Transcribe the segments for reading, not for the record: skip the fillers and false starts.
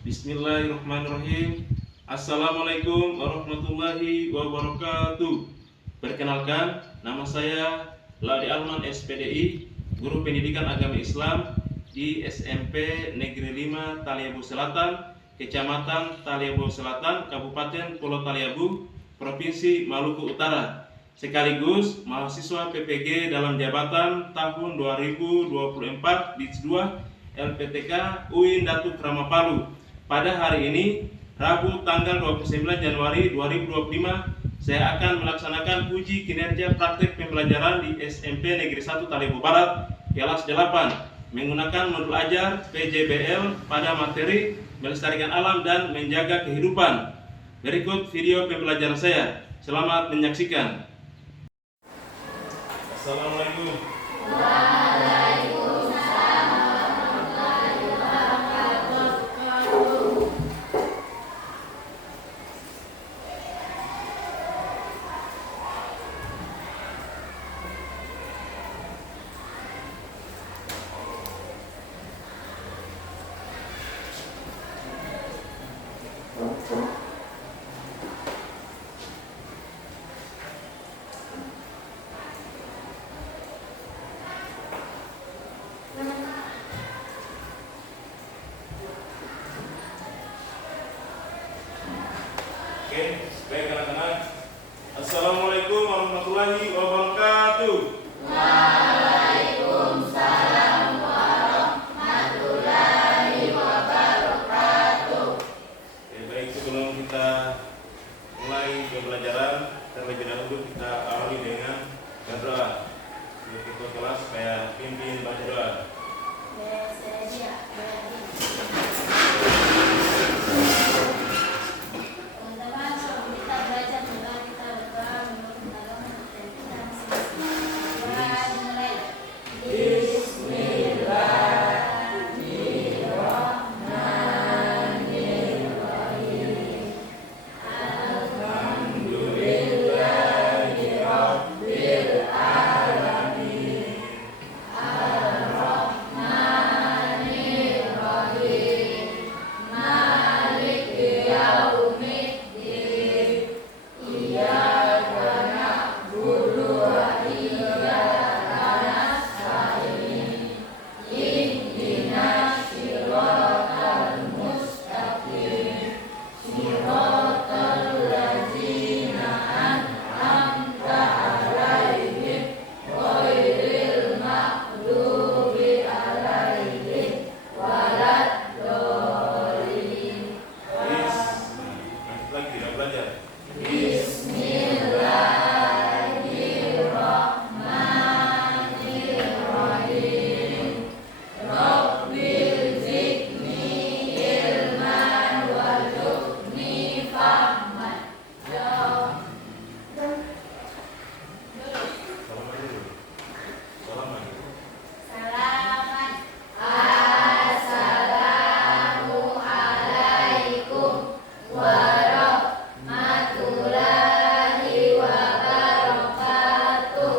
Bismillahirrahmanirrahim. Assalamualaikum warahmatullahi wabarakatuh. Perkenalkan, nama saya Ladi Alman SPDI, Guru Pendidikan Agama Islam di SMP Negeri 5 Taliabu Selatan, Kecamatan Taliabu Selatan, Kabupaten Pulau Taliabu, Provinsi Maluku Utara, sekaligus mahasiswa PPG dalam jabatan tahun 2024 di 2 LPTK UIN Datuk Krama Palu. Pada hari ini, Rabu tanggal 29 Januari 2025, saya akan melaksanakan uji kinerja praktek pembelajaran di SMP Negeri 1 Taliabu Barat, kelas 8, menggunakan modul ajar PJBL pada materi melestarikan alam dan menjaga kehidupan. Berikut video pembelajaran saya. Selamat menyaksikan. Assalamualaikum. Oke, baik anak-anak. Assalamualaikum warahmatullahi wabarakatuh. Waalaikumsalam warahmatullahi wabarakatuh. Oke, baik, sebelum kita mulai pembelajaran, terlebih dahulu kita awali dengan berdoa. Ketua kelas supaya pimpin baca doa. Teman-teman, sebelum kita belajar doa, kita berdoa menurut agama dan kita masing-masing. Mulai. Lagi kita belajar. Salaman dulu. Salaman. Salaman. Assalamualaikum warahmatullahi wabarakatuh. Waalaikumsalam warahmatullahi wabarakatuh.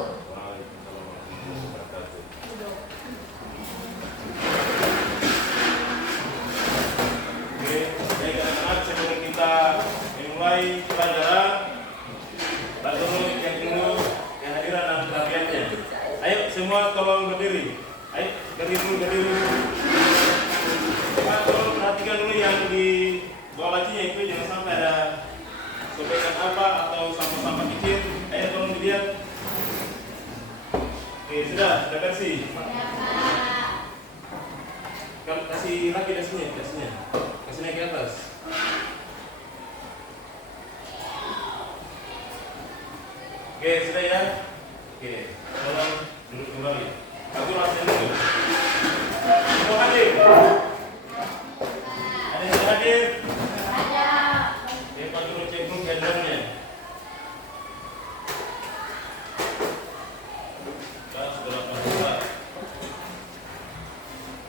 Oke, baik anak-anak, sebelum kita memulai pelajaran, Pak Guru cek dulu kehadiran dan perhatiannya. Ayo semua tolong berdiri. Ayo berdiri. Pak, tolong perhatikan dulu yang di bawah lacinya itu, jangan sampai ada sobekan apa atau sampah-sampah kecil. Ayo tolong dilihat. Oke, sudah bersih. Kasih lagi dasinya. Kasih naik ke atas. Oke, sudah ya. Oke, tolong duduk kembali. Aku langsung dulu. Semua hadir. Ada yang hadir? Pak Guru cek dulu kehadirannya. Sudah 8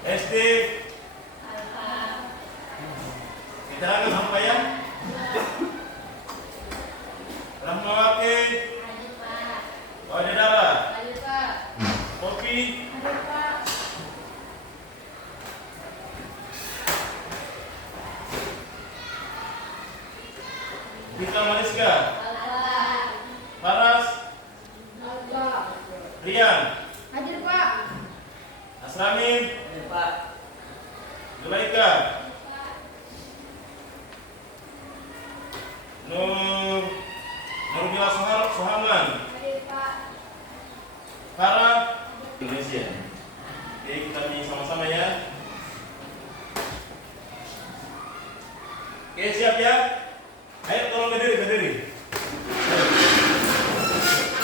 SD. Kita akan apa ya? Rahmawati. Oh, ada darah. Kopi. Rizka, Faras, Rian, Hadir Pak. Asramin, Zulaika, Nurmila Sohaman, Hadir Pak. Farah, Indonesia. Oke, kita nyanyi sama-sama ya. Oke, siap ya? Ayo tolong berdiri.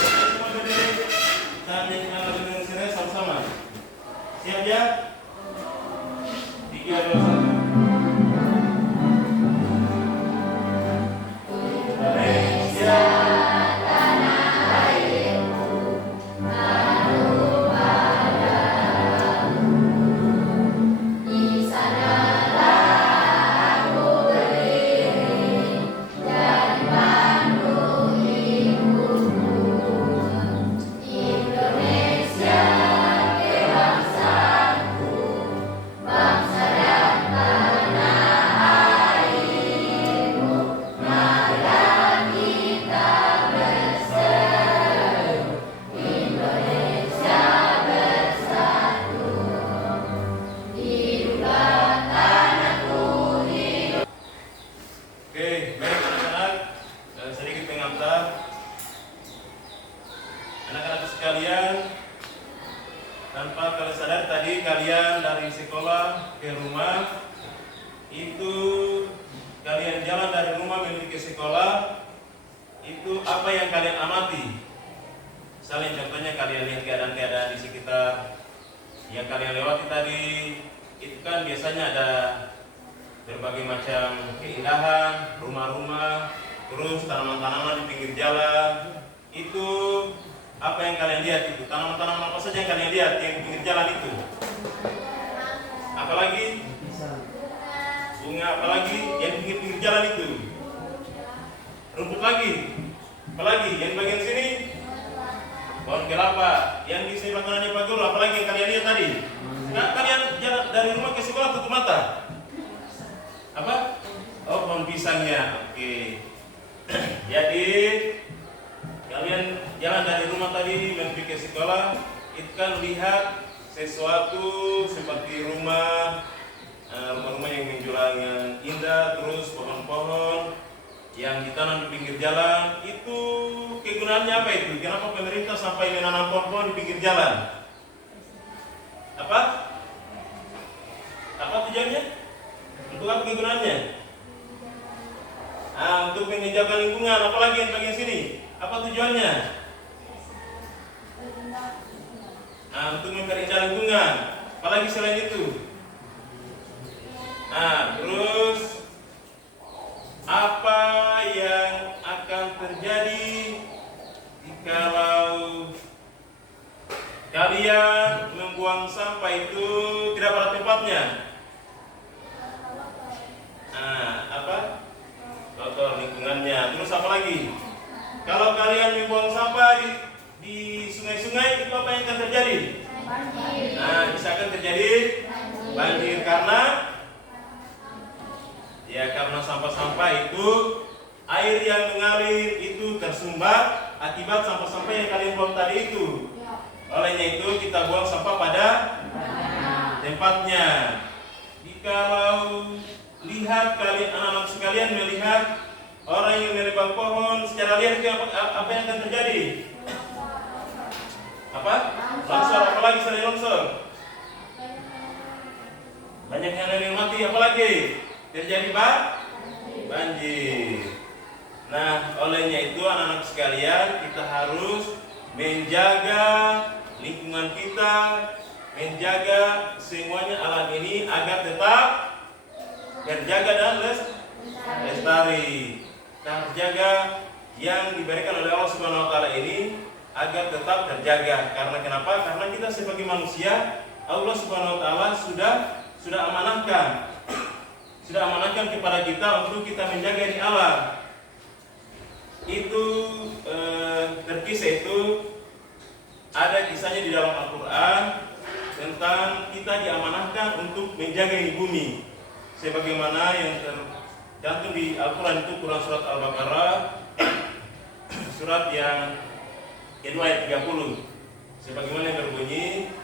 Semua berdiri. Kita nyanyi lagu Indonesia sama-sama. Siap ya? 3, 2, 1. Indonesia. Oke, baik anak-anak, sedikit pengantar. Anak-anak sekalian, tanpa kalian sadar tadi kalian dari sekolah ke rumah, itu kalian jalan dari rumah menuju ke sekolah, itu apa yang kalian amati? Misalnya contohnya kalian lihat keadaan-keadaan di sekitar yang kalian lewati tadi, itu kan biasanya ada berbagai macam keindahan, rumah-rumah, terus tanaman-tanaman di pinggir jalan. Itu apa yang kalian lihat itu? Tanaman-tanaman apa saja yang kalian lihat yang di pinggir jalan itu? Apalagi? Bunga apalagi yang di pinggir jalan itu? Rumput lagi? Apalagi yang di bagian sini? Pohon kelapa. Yang di sebelah kanannya Pak Guru, apalagi yang kalian lihat tadi? Nah, kalian jalan dari rumah ke sekolah tutup mata. Apa? Oh, pohon pisangnya. Oke. Jadi kalian jalan dari rumah tadi menuju ke sekolah, itu kan lihat sesuatu seperti rumah-rumah yang menjulang yang indah, terus pohon-pohon yang ditanam di pinggir jalan. Itu kegunaannya apa itu? Kenapa pemerintah sampai menanam pohon-pohon di pinggir jalan? Apa? Apa tujuannya? Untuk apa kegunaannya? Untuk menjaga lingkungan. Apalagi yang bagian sini? Apa tujuannya? Untuk memperindah lingkungan. Apalagi selain itu? Terus apa yang akan terjadi jikalau kalian membuang sampah itu tidak pada tempatnya? Apa? Kotor lingkungannya. Terus apa lagi? Kalau kalian membuang sampah di sungai-sungai, itu apa yang akan terjadi? Banjir. Bisa akan terjadi banjir karena sampah-sampah itu air yang mengalir itu tersumbat akibat sampah-sampah yang kalian buang tadi itu. Olehnya itu kita buang sampah pada tempatnya. Jikalau lihat kalian anak-anak sekalian melihat orang yang menebang pohon secara liar, apa yang akan terjadi? Apa? Longsor. Apalagi selain longsor? Banyak yang mati. Apalagi terjadi banjir. Nah, olehnya itu anak-anak sekalian kita harus menjaga lingkungan kita, menjaga semuanya alam ini agar tetap terjaga dan lestari. Kita harus jaga yang diberikan oleh Allah Subhanahu wa taala ini agar tetap terjaga. Karena kenapa? Karena kita sebagai manusia, Allah Subhanahu wa taala sudah amanahkan kepada kita untuk kita menjaga di alam. Itu terkisah itu ada kisahnya di dalam Al-Quran tentang kita diamanahkan untuk menjaga di bumi. Sebagaimana yang tercantum di Al-Quran itu Quran surat Al-Baqarah surat yang kedua ayat 30. Sebagaimana yang berbunyi,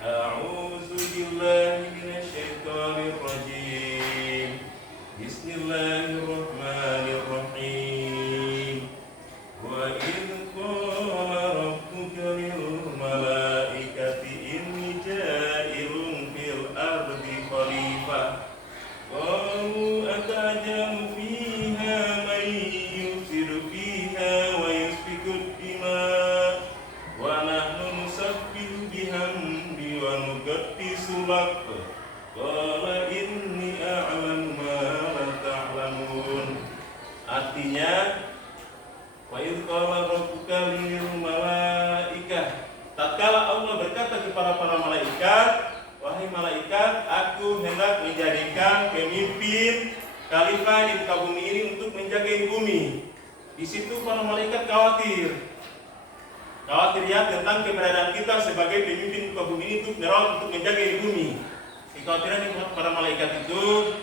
A'udzu billahi minasyaitonir rajim. Bismillahirrahmanirrahim. Wa idz qala rabbuka lil malaikati inni ja'ilun fil ardi khalifah. Qalu atajalu fiha man yufsidu fiha wa yasfiku dima wa nahnu nusabbihu bihamdi wa nuqaddisu lak. Qala inni a'lamu ma la ta'lamun. Artinya, wa idz qala rabbuka lil malaikah, tatkala Allah berkata kepada para malaikat, wahai malaikat, aku hendak menjadikan pemimpin khalifah di muka bumi ini untuk menjaga bumi. Di situ para malaikat khawatir ya tentang keberadaan kita sebagai pemimpin muka bumi ini untuk merawat, untuk menjaga bumi. Kekhawatiran para malaikat itu,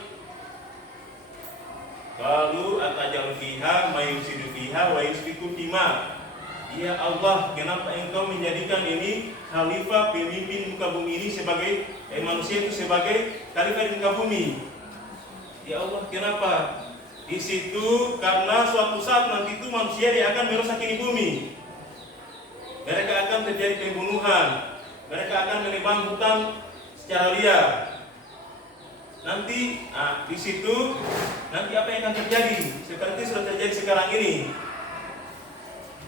qalu atajalu fiha may yusidu fiha wa yusfiku dima. Ya Allah, kenapa engkau menjadikan ini khalifah pemimpin muka bumi ini sebagai manusia itu sebagai khalifah di muka bumi? Ya Allah, kenapa? Di situ karena suatu saat nanti itu manusia dia akan merusak ini bumi. Mereka akan terjadi pembunuhan, mereka akan menebang hutan secara liar. Nanti, di situ nanti apa yang akan terjadi? Seperti sudah terjadi sekarang ini.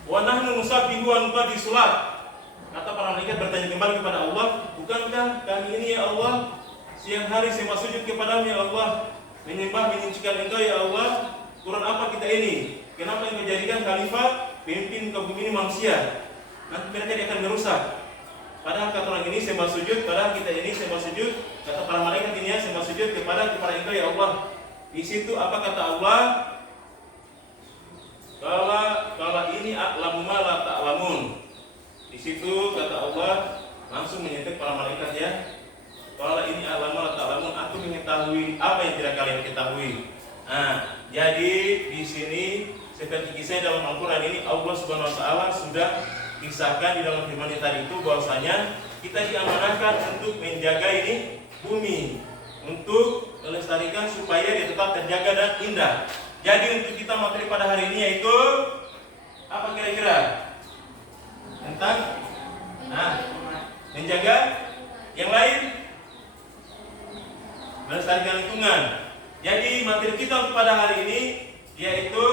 Wa nahnu nusabbihu wa nuqaddisu lak. Kata para malaikat bertanya kembali kepada Allah, bukankah kami ini ya Allah siang hari sembah sujud kepadamu ya Allah, menyembah menyucikan Engkau ya Allah? Kurang apa kita ini? Kenapa yang menjadikan khalifah pemimpin muka bumi ini manusia? Nanti mereka akan merusak. Padahal kata orang ini sembah sujud, padahal kita ini sembah sujud. Kata para malaikat ini ya sembah sujud kepada Engkau ya Allah. Di situ apa kata Allah? Kalau ini a'lamu ma la ta'lamun. Di situ kata Allah langsung menyentuh para malaikat ya. Kalau ini a'lamu ma la ta'lamun, aku mengetahui apa yang tidak kalian ketahui. Nah, jadi di sini seperti kisah dalam Al-Qur'an ini Allah Subhanahu wa taala sudah kisahkan di dalam firman-Nya tadi itu bahwasanya kita diamanahkan untuk menjaga ini bumi, untuk melestarikan supaya dia tetap terjaga dan indah. Jadi untuk kita materi pada hari ini yaitu apa kira-kira? Tentang menjaga yang lain, melestarikan lingkungan. Jadi materi kita untuk pada hari ini yaitu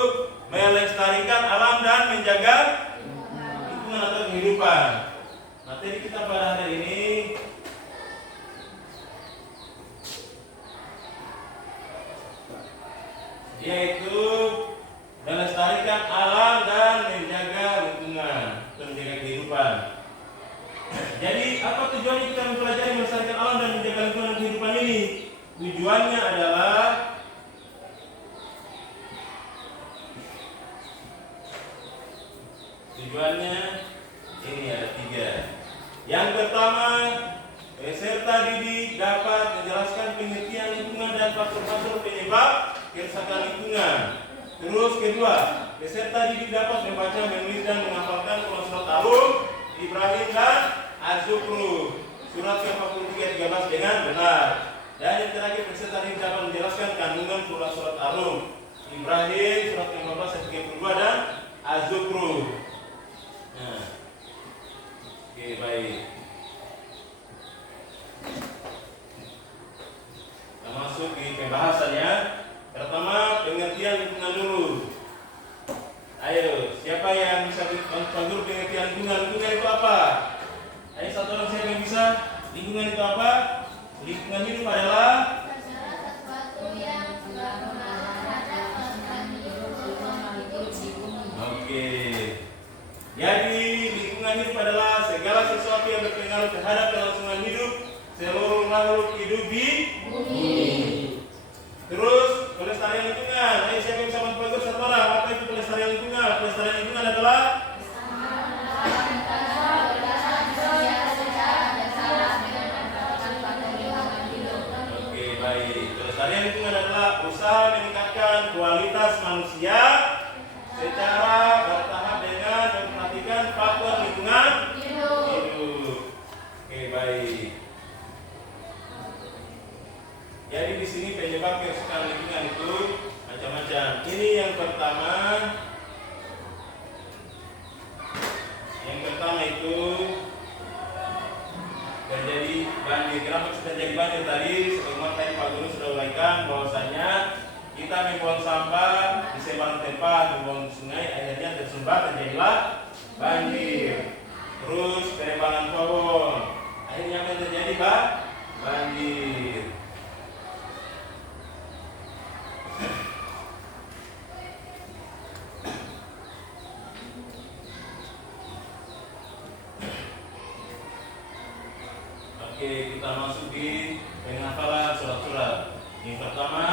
melestarikan alam dan menjaga lingkungan atau kehidupan. Materi kita pada hari ini yaitu melestarikan alam dan menjaga lingkungan atau menjaga kehidupan. Jadi apa tujuannya kita mempelajari melestarikan alam dan menjaga lingkungan dan kehidupan ini? Tujuannya adalah ini ada 3. Yang pertama, peserta didik dapat menjelaskan pengertian lingkungan dan faktor-faktor penyebab kerusakan lingkungan. Terus kedua, peserta didik dapat membaca, menulis dan menghafalkan surat Al-Rum, Ibrahim dan Az-Zukhruf surat 43:13 dengan benar. Dan yang terakhir, peserta didik dapat menjelaskan kandungan surat Al-Rum, Ibrahim surat 15:32 dan Az-Zukhruf. Nah, oke, baik. Kita masuk di pembahasannya. Pertama, pengertian lingkungan dulu. Ayo, siapa yang bisa mengatur pengertian lingkungan? Lingkungan itu apa? Ayo, satu orang siapa yang bisa? Lingkungan itu apa? Lingkungan hidup adalah sesuatu yang berpengaruh terhadap lingkungan hidup. Oke. Jadi lingkungan hidup adalah segala sesuatu yang berpengaruh terhadap kelangsungan hidup seluruh makhluk hidup di bumi. Terus pelestarian lingkungan. Ayo siapa yang bisa membantu satu orang? Apa itu pelestarian lingkungan? Pelestarian lingkungan adalah Oke, baik. Pelestarian lingkungan adalah usaha meningkatkan kualitas manusia secara bertahap dengan Jadi di sini penyebab kerusakan lingkungan itu macam-macam. Ini yang pertama. Yang pertama itu terjadi banjir. Kenapa bisa terjadi banjir tadi? Sebagaimana tadi Pak Guru sudah uraikan bahwasanya kita membuang sampah di sembarang tempat, membuang sungai, akhirnya tersumbat, terjadilah banjir. Terus penebangan pohon, akhirnya apa yang terjadi, Pak? Banjir. Oke, kita masuk di penghafalan surat-surat. Yang pertama,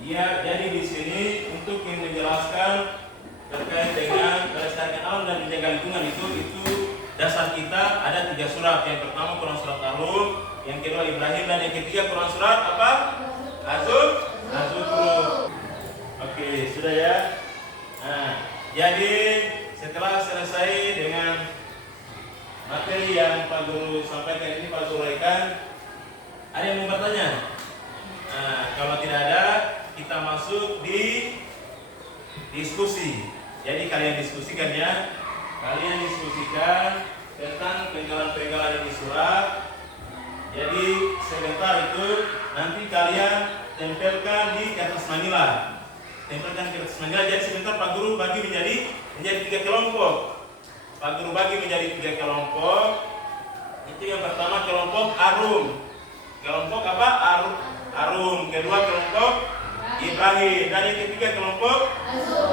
jadi di sini untuk menjelaskan terkait dengan melestarikan alam dan menjaga lingkungan itu dasar kita ada 3 surat. Yang pertama Quran surat Ar-Rum, yang kedua Ibrahim, dan yang ketiga Quran surat apa? Az-Zukhruf. Oke, sudah ya. Nah, jadi setelah selesai dengan materi yang Pak Guru sampaikan ini, Pak Guru uraikan, ada yang mau bertanya? Nah, kalau tidak ada, kita masuk di diskusi. Jadi kalian diskusikan ya. Kalian diskusikan tentang penggalan-penggalan ini surat. Jadi sebentar itu nanti kalian tempelkan di kertas manila. Tempelkan di kertas manila. Jadi sebentar Pak Guru bagi menjadi 3 kelompok. Pak Guru bagi menjadi 3 kelompok. Itu yang pertama kelompok Arum. Kelompok apa? Arum. Kedua kelompok Ibrahim. Dan yang ketiga kelompok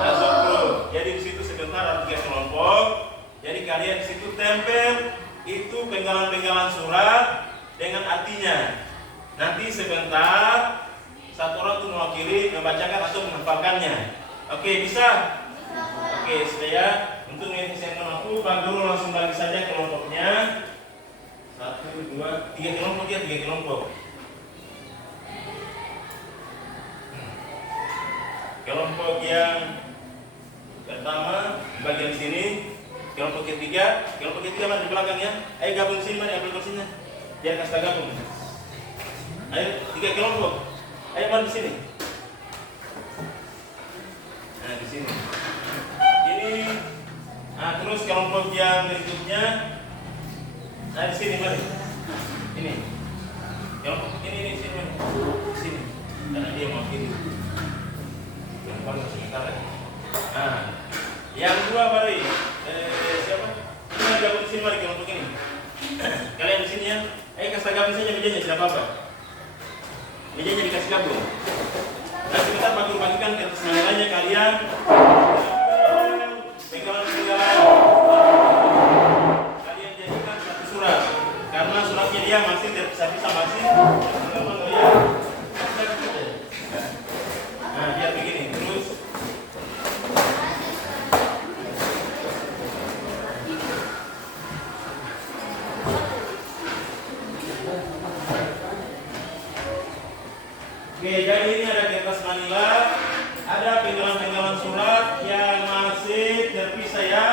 Az-Zukhruf. Jadi di situ sebentar ada 3 kelompok. Jadi kalian di situ tempel itu penggalan-penggalan surat dengan artinya. Nanti sebentar satu orang itu mewakili membacakan atau menghafalkannya. Oke, bisa? Oke, sudah ya. Untuk yang mampu, Pak Guru langsung bagi saja kelompoknya. 1, 2, 3 kelompok ya, 3 kelompok. Kelompok yang pertama bagian sini, kelompok ketiga mana di belakang ya? Ayo gabung sini, mari ambil kursinya. Biar kasta gabung. Ayo 3 kelompok. Ayo mari di sini. Nah, di sini. Ini. Nah, terus kelompok yang berikutnya. Nah, di sini mari. Ini. Kelompok ini sini mari. Sini. Karena dia mau kiri. Yang paling sebentar ya. Nah, yang dua mari. Siapa? Ini mari gabung di sini, mari kelompok ini. Kalian di sini ya. Ayo kasih gabung saja mejanya, tidak apa-apa. Mejanya dikasih gabung. Nah, sebentar Pak Guru bagikan kertas manilanya kalian. Penggalan-penggalan. Kalian jadikan satu surat. Karena suratnya dia masih terpisah-pisah masih. Nah, biar begini. Terus oke, jadi ini ada kertas manila, ada penggalan-penggalan surat yang masih terpisah ya.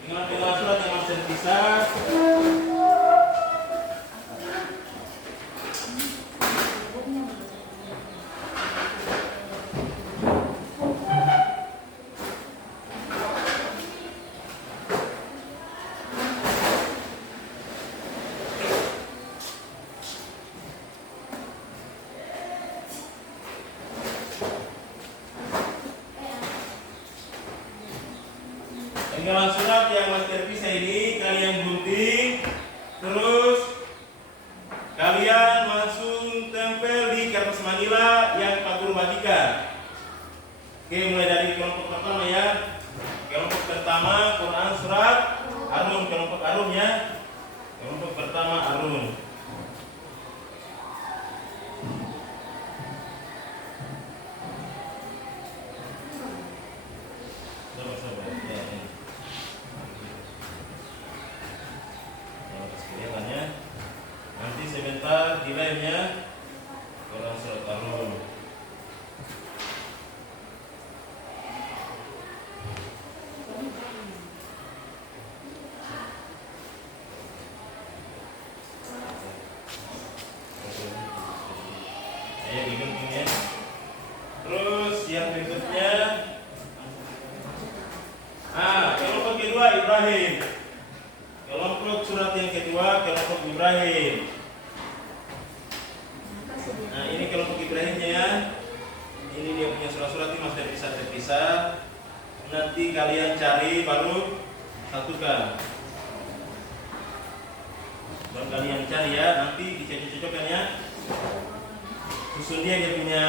Penggalan-penggalan surat yang masih terpisah. Penggalan surat yang masih terpisah ini kalian gunting, terus kalian langsung tempel di kertas manila yang Pak Guru bagikan. Oke, mulai dari kelompok pertama ya. Kelompok pertama Quran surat Ar-Rum, kelompok Ar-Rum ya. Kelompok pertama Ar-Rum. Nanti sebentar di lainnya Quran surat Ar-Rum. Nah, ini kelompok Ibrahimnya ya. Ini dia punya surat-surat ini masih terpisah-terpisah. Nanti kalian cari baru satukan. Baru kalian cari ya, nanti dicocok-cocokkan ya. Susun dia punya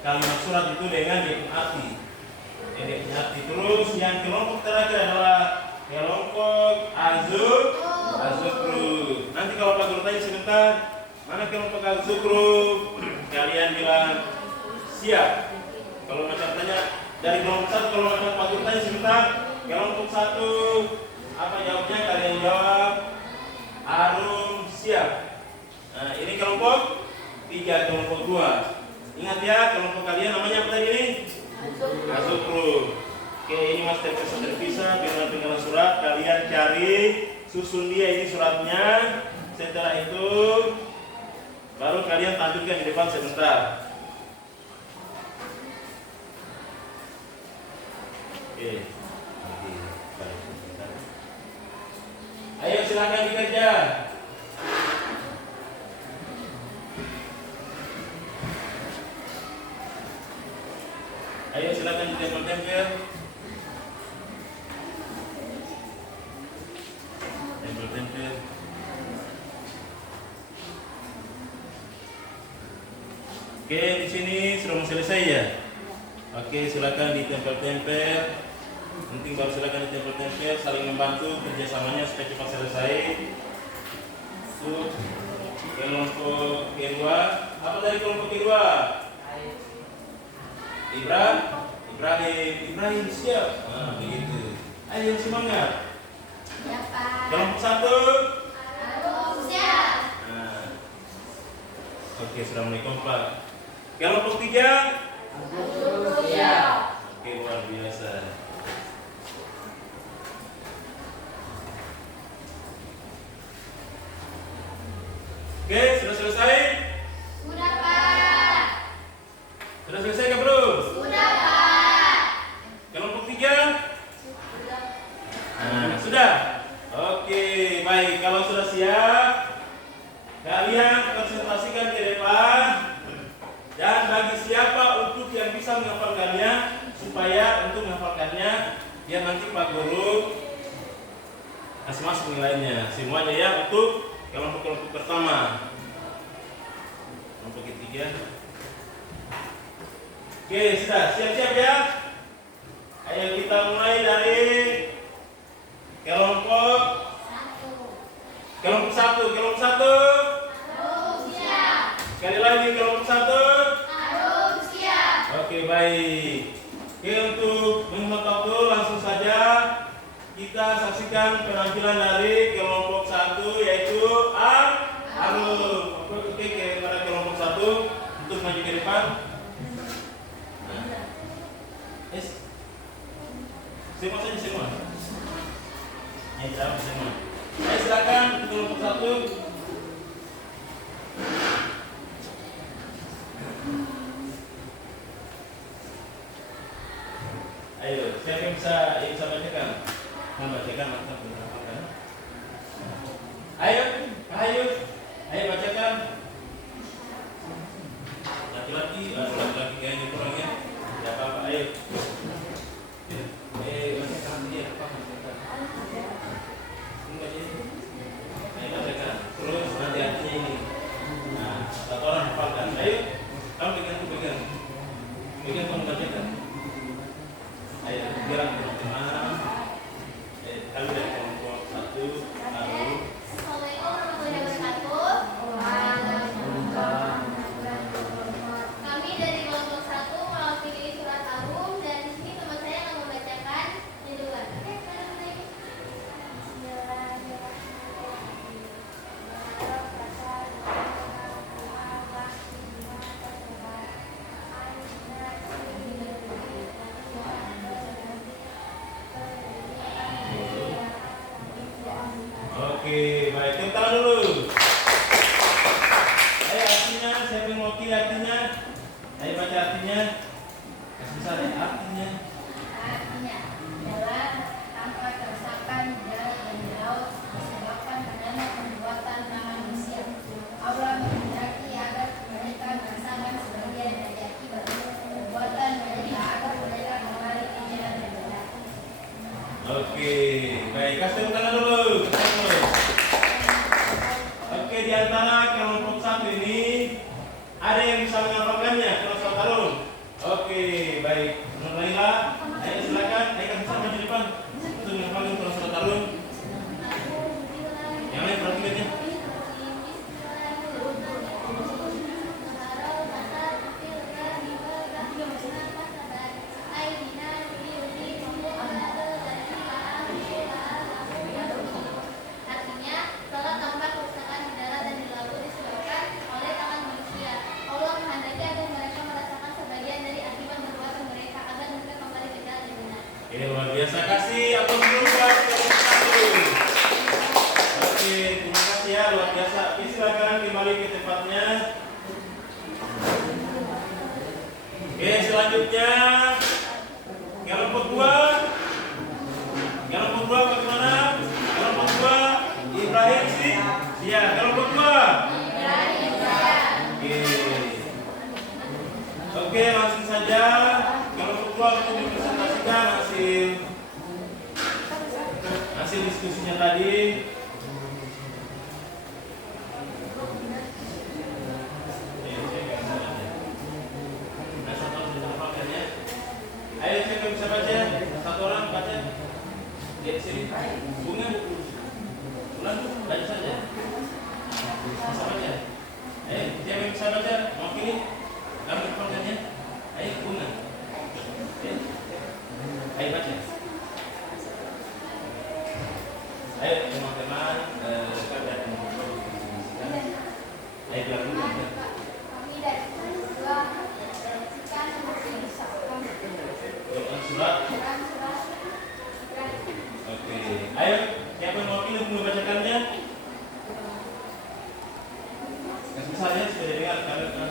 kalimat surat itu dengan dia punya arti. Dia punya arti. Terus yang kelompok terakhir adalah kelompok Az-Zukhruf. Nanti kalau Pak Guru tanya sebentar, mana kelompok Az-Zukhruf? Kalian bilang siap. Kalau macam tanya dari kelompok satu, kalau macam Pak Guru tanya sebentar, kelompok satu apa jawabnya? Kalian jawab Arum siap. Nah, ini kelompok 3, kelompok 2. Ingat ya, kelompok kalian namanya apa tadi ini? Az-Zukhruf. Oke, ini mas terpisah dengan surat. Kalian cari, susun dia ini suratnya. Setelah itu baru kalian tampilkan di depan sebentar. Oke. Ayo silakan dikerja. Ayo silakan ditempel-tempel. Tempel-tempel. Oke, di sini sudah mau selesai ya. Oke, silakan ditempel-tempel. Penting baru silakan ditempel-tempel, saling membantu kerjasamanya supaya cepat selesai. Untuk kelompok kedua, apa dari kelompok kedua? Ibrahim siap. Nah, begitu. Ayo semangat. Ya, Pak. Kelompok satu. Arum siap. Nah. Oke, sudah mulai kompak. Kelompok 3. Arum siap. Oke, luar biasa. Oke, sudah selesai? Sudah, Pak. Sudah selesai kan, Bro? Sudah, Pak. Kelompok 3? Sudah. Nah, sudah? Oke, baik. Kalau sudah siap, kalian konsentrasikan ke depan. Dan bagi siapa untuk yang bisa menghafalkannya, supaya untuk menghafalkannya, biar nanti Pak Guru kasih masuk nilainya. Semuanya ya, untuk kelompok-kelompok pertama. Kelompok ketiga. Oke, sudah siap-siap ya. Ayo kita mulai dari kelompok satu. Kelompok satu. Arum siap. Sekali lagi kelompok satu. Arum siap. Oke, baik. Oke, untuk menghemat waktu langsung saja kita saksikan penampilan dari kelompok satu, yaitu Arum. Oke, kepada kelompok satu untuk maju ke depan. Semua saja semua. Yang jawab semua. Ayo silakan kelompok satu. Ayo, siapa yang bisa bacakan? Membacakan atau menghafalkan? Ayo, bacakan. Laki-laki kayaknya kurang ya. Tidak apa-apa, ayo. Bacakan dia apa? Ayo bacakan. Terus nanti artinya ini. Nah, satu orang hafalkan. Ayo, kamu pegang. Pegang kamu bacakan. Ayo, gerak teman-teman. Kami dari kelompok satu, Arum. Assalamualaikum warahmatullahi wabarakatuh. Kami dari kelompok 1 mewakili surat Arum, dan di sini teman saya akan membacakan judulnya. Oke, silakan Ibu. Bismillahirrahmanirrahim. kelompok 1 ini ada yang bisa menghafalkannya kalau surat Harun? Oke, baik. Mulailah. Ayo silakan. Ayo kan bisa maju depan untuk menghafalkan kalau surat Harun. Yang lain perhatikan ya. Ini luar biasa, kasih aplaus dulu buat kelompok 1. Oke, terima kasih ya, luar biasa. Oke, silakan kembali ke tempatnya. Oke, selanjutnya kelompok 2. Kelompok 2 bagaimana? Kelompok 2 Ibrahim sih? Iya, kelompok 2. Oke, langsung saja kelompok 2 untuk dipresentasikan hasil diskusinya tadi. Ayo siapa bisa baca? Satu orang baca. Di sini. Bunga buku. Ulang baca saja. Bisa baca. Ayo siapa bisa baca? Mau pilih? Kamu hafalkannya. Ayo bunga. Ayo baca. Ayo teman-teman, kalian ayo bilang dulu. Kami dari dua kan Surat. Oke. Ayo, siapa yang mau pilih membacakannya? Yang besar ya sudah dengar teman-teman.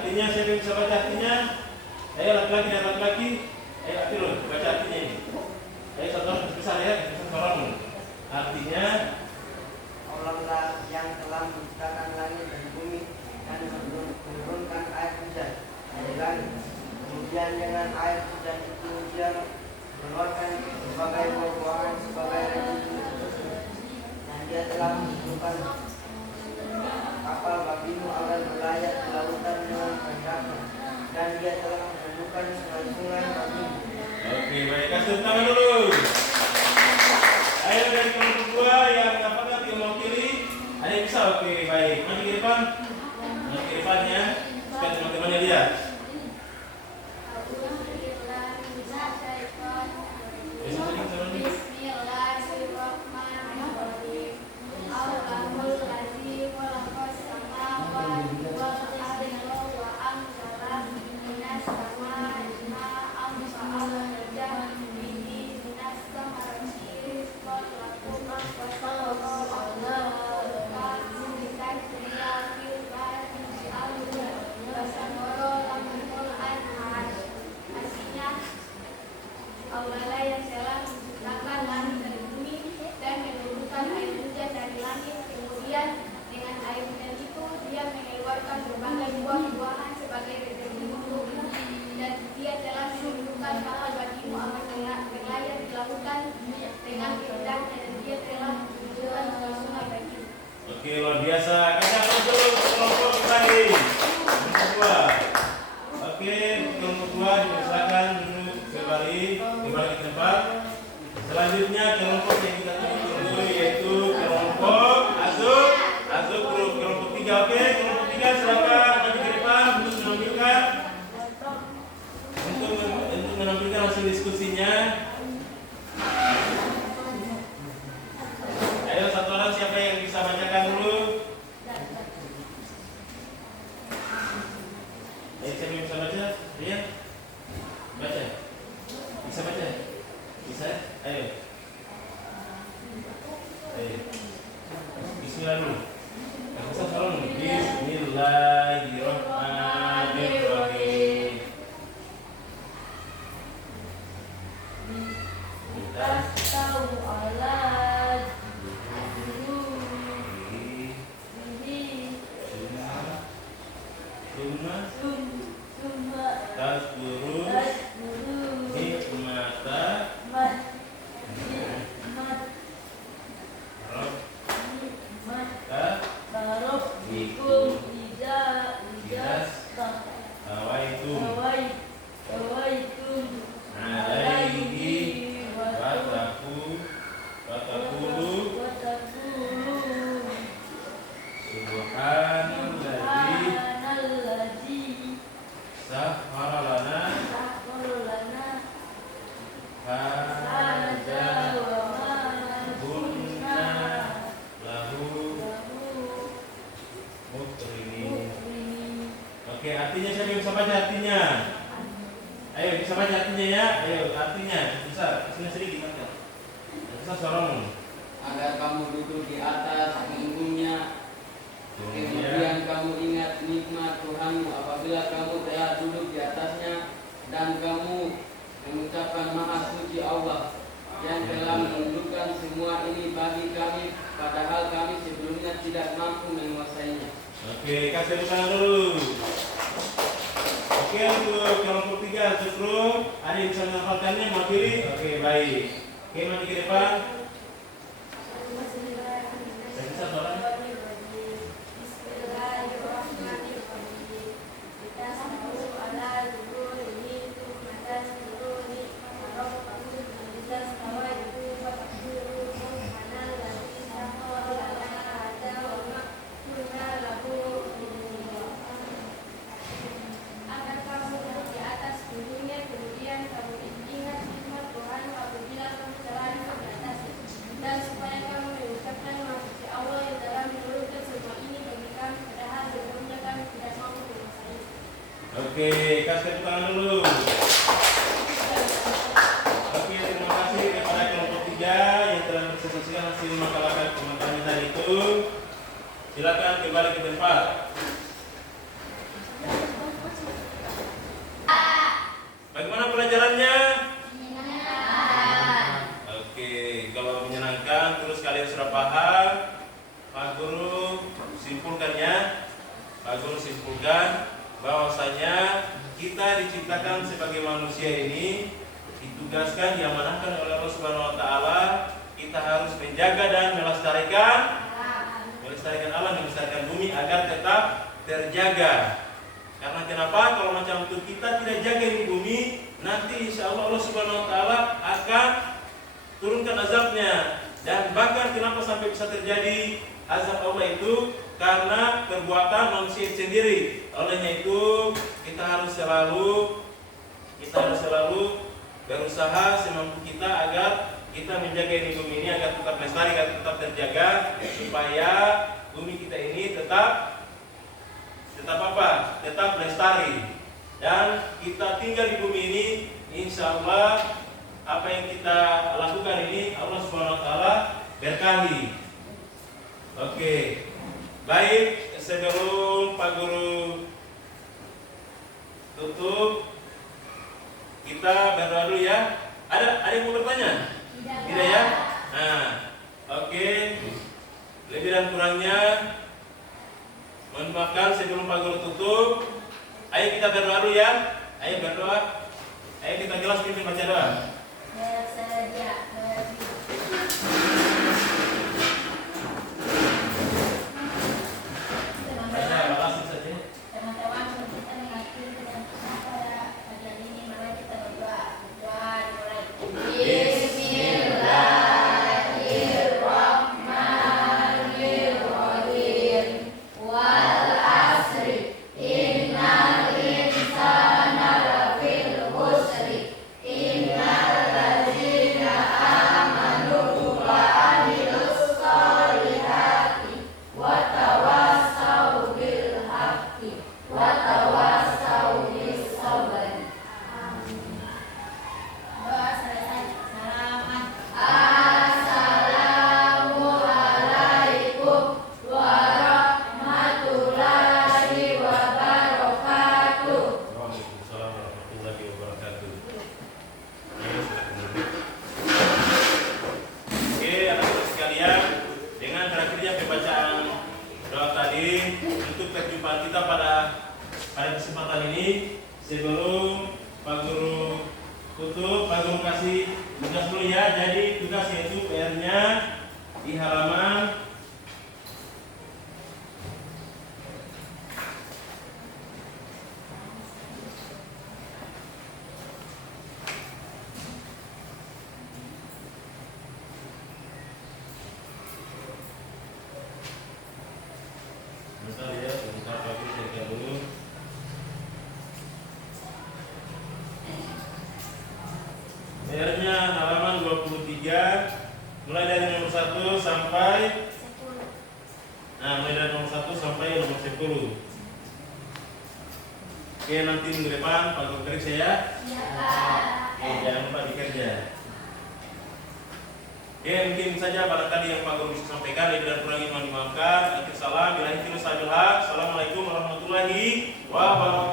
Artinya siapa yang bisa baca artinya? Ayo laki-laki dan laki-laki. Ayo Afirul, baca artinya ini. Ayo satu orang besar ya, satu orang. Artinya Allah lah yang telah menciptakan langit dan bumi dan menurunkan air hujan dari langit. Kemudian dengan air hujan itu dia mengeluarkan sebagai buah-buahan sebagai rezeki. Dan dia telah menentukan kapal bagimu agar berlayar ke lautan dengan kehendaknya. Dan dia telah menentukan sungai-sungai bagimu. oke, baik, kasih tepuk tangan dulu. Ayo dari kelompok 2 yang apakah yang mau kiri? Ada yang bisa? Oke, baik. Maju ke depan. Maju ke depannya supaya teman-temannya lihat. Allah yang telah menciptakan langit dan bumi dan menurunkan air hujan dari langit. Kemudian dengan air hujan itu dia mengeluarkan berbagai buah-buahan sebagai rezeki untukmu. Dan dia telah menurunkan kapal bagimu agar berlayar di lautan dengan kehendaknya. Dan dia telah menunjukkan sungai bagimu. Oke, luar biasa. Kasih aplaus dulu untuk kelompok tadi. Kelompok 2. Oke, kelompok 2 dipersilakan kembali ke tempat. Selanjutnya kelompok yang kita tunggu yaitu kelompok Azub grup kelompok 3. Oke, kelompok 3 silakan maju ke depan untuk menampilkan hasil diskusinya. Bisa baca? Bisa? Ayo. Ayo. Bismillah dulu. Bisa tolong. Bismillahirrahmanirrahim. Tasburu hikmata Tawaitum alaihi watakulu subhanalladzi sahhara lana hadza wa ma kunna lahu muqrinin. Oke, artinya siapa yang bisa baca artinya? Ayo, bisa baca artinya ya? Ayo, artinya bisa sedikit baca. Bisa suaramu. Agar kamu duduk di atas punggungnya, kemudian kamu ingat nikmat Tuhanmu apabila kamu telah duduk di atasnya, dan kamu mengucapkan Maha Suci Allah yang telah menunjukkan semua ini bagi kami, padahal kami sebelumnya tidak mampu menguasainya. Oke, kasih tangan dulu. Oke, untuk kelompok 3 Syukrum, ada yang bisa menghafalkannya, mau pilih? Oke, baik. Oke, mari ke depan. Saya bisa suara. Agar kamu duduk di atas punggungnya, kemudian kamu ingat nikmat Tuhan apabila kamu telah duduk di atasnya, dan supaya kamu mengucapkan Maha Suci Allah yang telah menurunkan semua ini bagi kami, padahal sebelumnya kami tidak mampu menguasainya. Oke, kasih tepuk tangan dulu. Oke, terima kasih kepada kelompok 3 yang telah menyaksikan hasil makalah kami tadi itu. Silakan kembali ke tempat. Bagaimana pelajarannya? Oke, kalau menyenangkan, terus kalian sudah paham, Pak Guru simpulkan ya. Pak Guru simpulkan bahwasanya kita diciptakan sebagai manusia ini ditugaskan, diamanahkan oleh Allah Subhanahu wa taala, kita harus menjaga dan melestarikan alam, melestarikan bumi agar tetap terjaga. Karena kenapa? Kalau macam itu kita tidak jaga di bumi, nanti insya Allah Allah Subhanahu wa taala akan turunkan azabnya. Dan bahkan kenapa sampai bisa terjadi azab Allah itu? Karena perbuatan manusia sendiri. Olehnya itu kita harus selalu berusaha semampu kita agar kita menjaga ini bumi ini agar tetap lestari, agar tetap terjaga, supaya bumi kita ini tetap lestari, dan kita tinggal di bumi ini. Insya Allah apa yang kita lakukan ini Allah Subhanahu wa taala berkahi. Oke, baik, sebelum Pak Guru tutup, kita berdoa dulu ya. Ada yang mau bertanya? Tidak ya? Nah, oke. Lebih dan kurangnya mohon maafkan. Sebelum Pak Guru tutup, ayo kita berdoa dulu ya. Ayo berdoa. Ayo kita kelas pimpin baca doa. Innal insana lafil khusri illa tugas dulu ya. Jadi tugas yaitu PR-nya di halaman bentar ya, bentar Pak Guru carikan dulu. PR-nya halaman 23 mulai dari nomor 1 sampai mulai dari nomor 1 sampai nomor 10. Oke, nanti minggu depan Pak Guru periksa ya. Iya, Kak. Oke, jangan lupa dikerja. Oke, mungkin saja barangkali yang Pak Guru bisa sampaikan. Lebih dan kurangnya mohon dimaafkan. Akhir salam. Assalamualaikum warahmatullahi wabarakatuh.